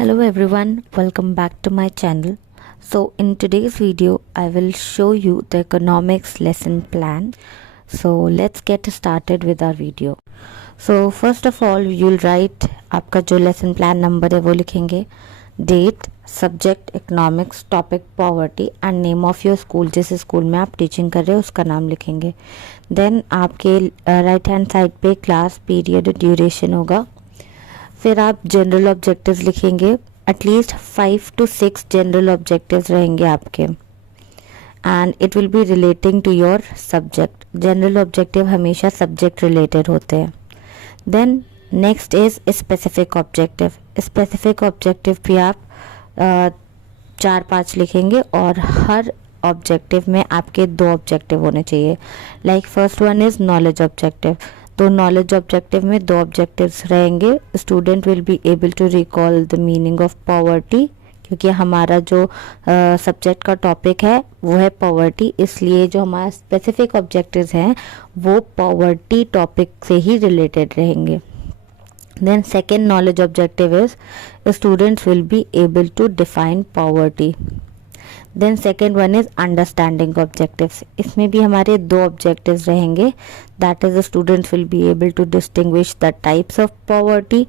Hello everyone, welcome back to my channel. So in today's video I will show you the economics lesson plan. So let's get started with our video. So first of all you'll write आपका जो lesson plan number है वो लिखेंगे, date, subject economics, topic poverty and name of your school, जिस school में आप teaching कर रहे हो उसका नाम लिखेंगे. देन आपके राइट हैंड साइड पे क्लास, पीरियड, ड्यूरेशन होगा. फिर आप जनरल ऑब्जेक्टिव्स लिखेंगे. एटलीस्ट 5 to 6 जनरल ऑब्जेक्टिव्स रहेंगे आपके and it will be relating to your subject. General objective हमेशा सब्जेक्ट रिलेटेड होते हैं. Then next is specific objective. Specific objective भी आप 4-5 लिखेंगे और हर ऑब्जेक्टिव में आपके 2 ऑब्जेक्टिव होने चाहिए. Like first one is knowledge objective. तो नॉलेज ऑब्जेक्टिव में 2 ऑब्जेक्टिव्स रहेंगे. Student will be able to recall the meaning of poverty, क्योंकि हमारा जो सब्जेक्ट का टॉपिक है वो है पॉवर्टी, इसलिए जो हमारा स्पेसिफिक ऑब्जेक्टिव्स हैं वो पॉवर्टी टॉपिक से ही रिलेटेड रहेंगे. Then second knowledge objective is students will be able to define poverty. Then second one is understanding objectives. इसमें भी हमारे 2 ऑब्जेक्टिव्स रहेंगे. That is the students will be able to distinguish the types of poverty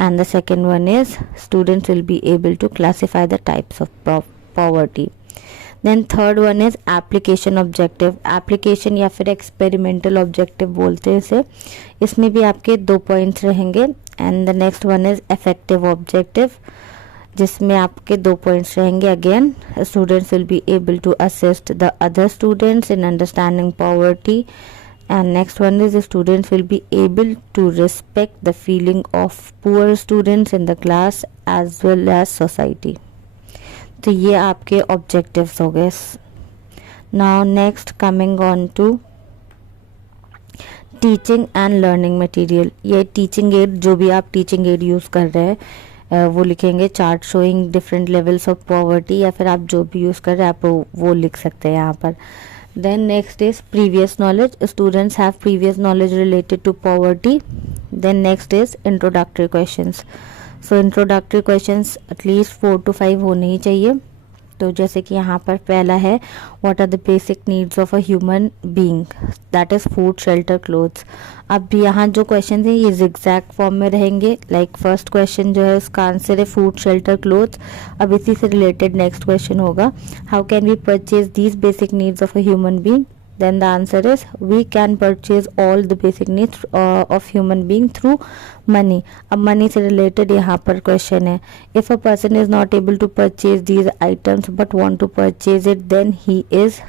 and the second one is students will be able to classify the types of poverty. Then third one is application objective. Application या फिर experimental objective बोलते हैं इसे. इसमें भी आपके 2 points रहेंगे. And the next one is effective objective, जिसमें आपके 2 पॉइंट्स रहेंगे. Again students will be able to assist the other students in understanding poverty. And next one is students will be able to respect the feeling of poor students in the class as well as society. तो ये आपके objectives हो गए. Now next coming on to teaching and learning material. ये teaching aid, जो भी आप teaching add use कर रहे हैं वो लिखेंगे. Chart showing different levels of poverty, या फिर आप जो भी यूज़ कर रहे हैं आप वो लिख सकते हैं यहाँ पर. Then next is previous knowledge. Students have previous knowledge related to poverty. Then next is introductory questions. So introductory questions at least 4 to 5 होने ही चाहिए. तो जैसे कि यहाँ पर पहला है, what are the basic needs of a human being, that is food, shelter, clothes. अब यहाँ जो क्वेश्चन है ये जिगजैग फॉर्म में रहेंगे. लाइक फर्स्ट क्वेश्चन जो है उसका आंसर है फूड, शेल्टर, क्लोथ्स. अब इसी से रिलेटेड नेक्स्ट क्वेश्चन होगा, how can we purchase these basic needs of a human being. Then the answer is we can purchase all the basic needs of human being through money. अब money से related यहाँ पर question है, if a person is not able to purchase these items but want to purchase it, then he is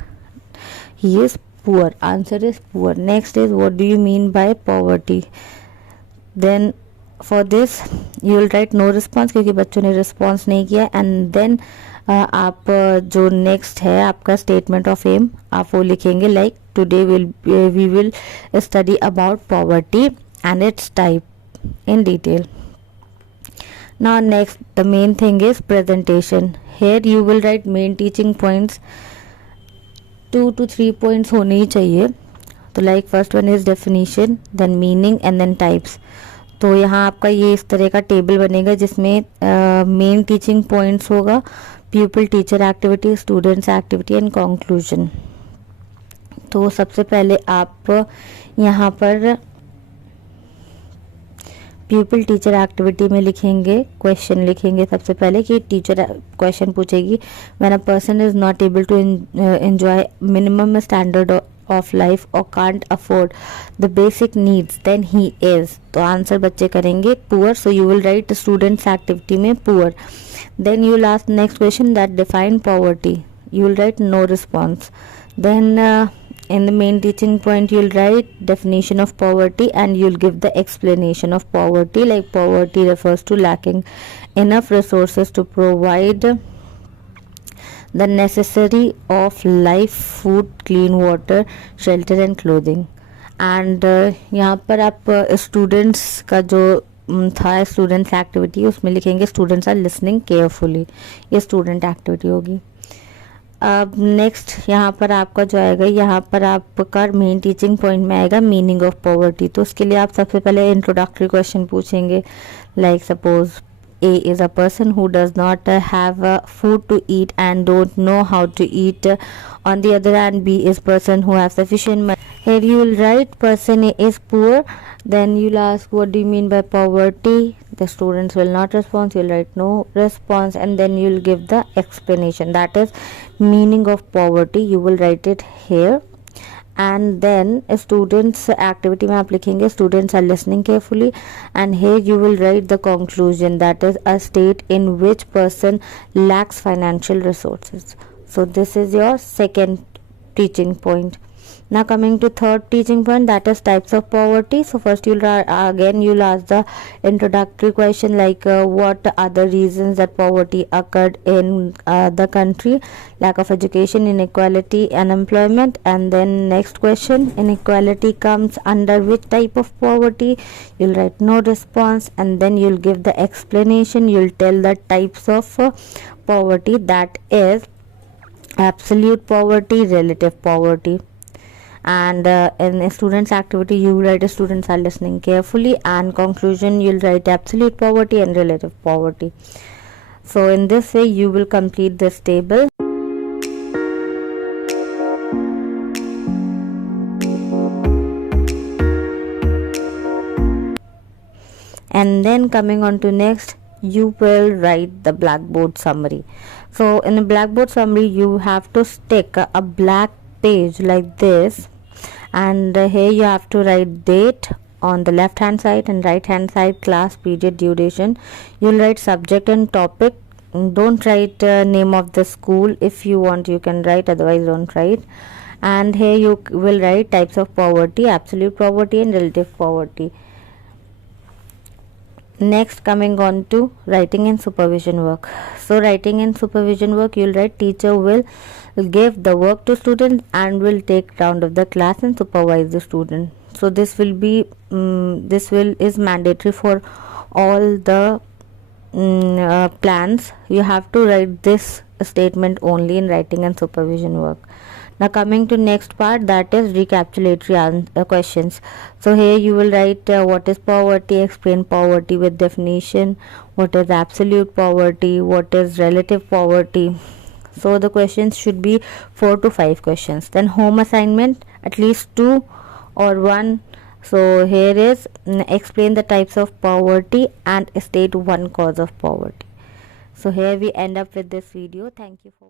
poor. Answer is poor. Next is, what do you mean by poverty? Then for this you will write no response, क्योंकि बच्चों ने response नहीं किया. And then आप जो next है आपका statement of M, आप वो लिखेंगे. Like today we will study about poverty and its type in detail. Now next the main thing is presentation. Here you will write main teaching points. 2 to 3 points होने ही चाहिए. तो like first one is definition, then meaning and then types. तो यहाँ आपका ये इस तरह का टेबल बनेगा जिसमें मेन टीचिंग पॉइंट्स होगा, people teacher activity, students activity and conclusion. तो सबसे पहले आप यहाँ पर पीपल टीचर एक्टिविटी में लिखेंगे, क्वेश्चन लिखेंगे सबसे पहले कि टीचर क्वेश्चन पूछेगी, when a person is not able to enjoy minimum standard of life or can't afford the basic needs, then he is. तो आंसर बच्चे करेंगे poor. So you will write students activity में poor. Then you will ask next question that define poverty. You will write no response. Then in the main teaching point you will write definition of poverty and you will give the explanation of poverty. Like poverty refers to lacking enough resources to provide the necessary of life, food, clean water, shelter and clothing. And यहाँ पर आप students का जो था students activity उसमें लिखेंगे students are listening carefully. ये student activity होगी. अब नेक्स्ट यहाँ पर आपका जो आएगा, यहाँ पर आपका मेन टीचिंग पॉइंट में आएगा मीनिंग ऑफ पॉवर्टी. तो उसके लिए आप सबसे पहले इंट्रोडक्टरी क्वेश्चन पूछेंगे. Like suppose A is a person who does not have food to eat and don't know how to eat. On the other hand, B is person who has sufficient money. Here you will write person A is poor. Then you'll ask what do you mean by poverty. The students will not respond. You'll write no response, and then you'll give the explanation, that is meaning of poverty. You will write it here. And then students activity में आप लिखेंगे students are listening carefully, and here you will write the conclusion, that is a state in which person lacks financial resources. So this is your second teaching point. Now coming to third teaching point, that is types of poverty. So first you'll ask the introductory question like what are the reasons that poverty occurred in the country. Lack of education, inequality, unemployment. And then next question, inequality comes under which type of poverty. You'll write no response, and then you'll give the explanation. You'll tell the types of poverty, that is absolute poverty, relative poverty. And in a students activity you will write students are listening carefully, and conclusion you'll write absolute poverty and relative poverty. So in this way you will complete this table. And then coming on to next, you will write the blackboard summary. So in a blackboard summary you have to stick a black page like this, and here you have to write date on the left hand side, and right hand side class, period, duration. You'll write subject and topic. Don't write name of the school. If you want you can write, otherwise don't write. And here you will write types of poverty, absolute poverty and relative poverty. Next, coming on to writing and supervision work. So writing and supervision work, you'll write teacher will give the work to students and will take round of the class and supervise the student. So this will be is mandatory for all the plans. You have to write this statement only in writing and supervision work. Now coming to next part, that is recapitulatory questions. So here you will write what is poverty, explain poverty with definition, what is absolute poverty, what is relative poverty. So the questions should be 4 to 5 questions. Then home assignment, at least 2 or 1. So here is explain the types of poverty and state one cause of poverty. So here we end up with this video. Thank you for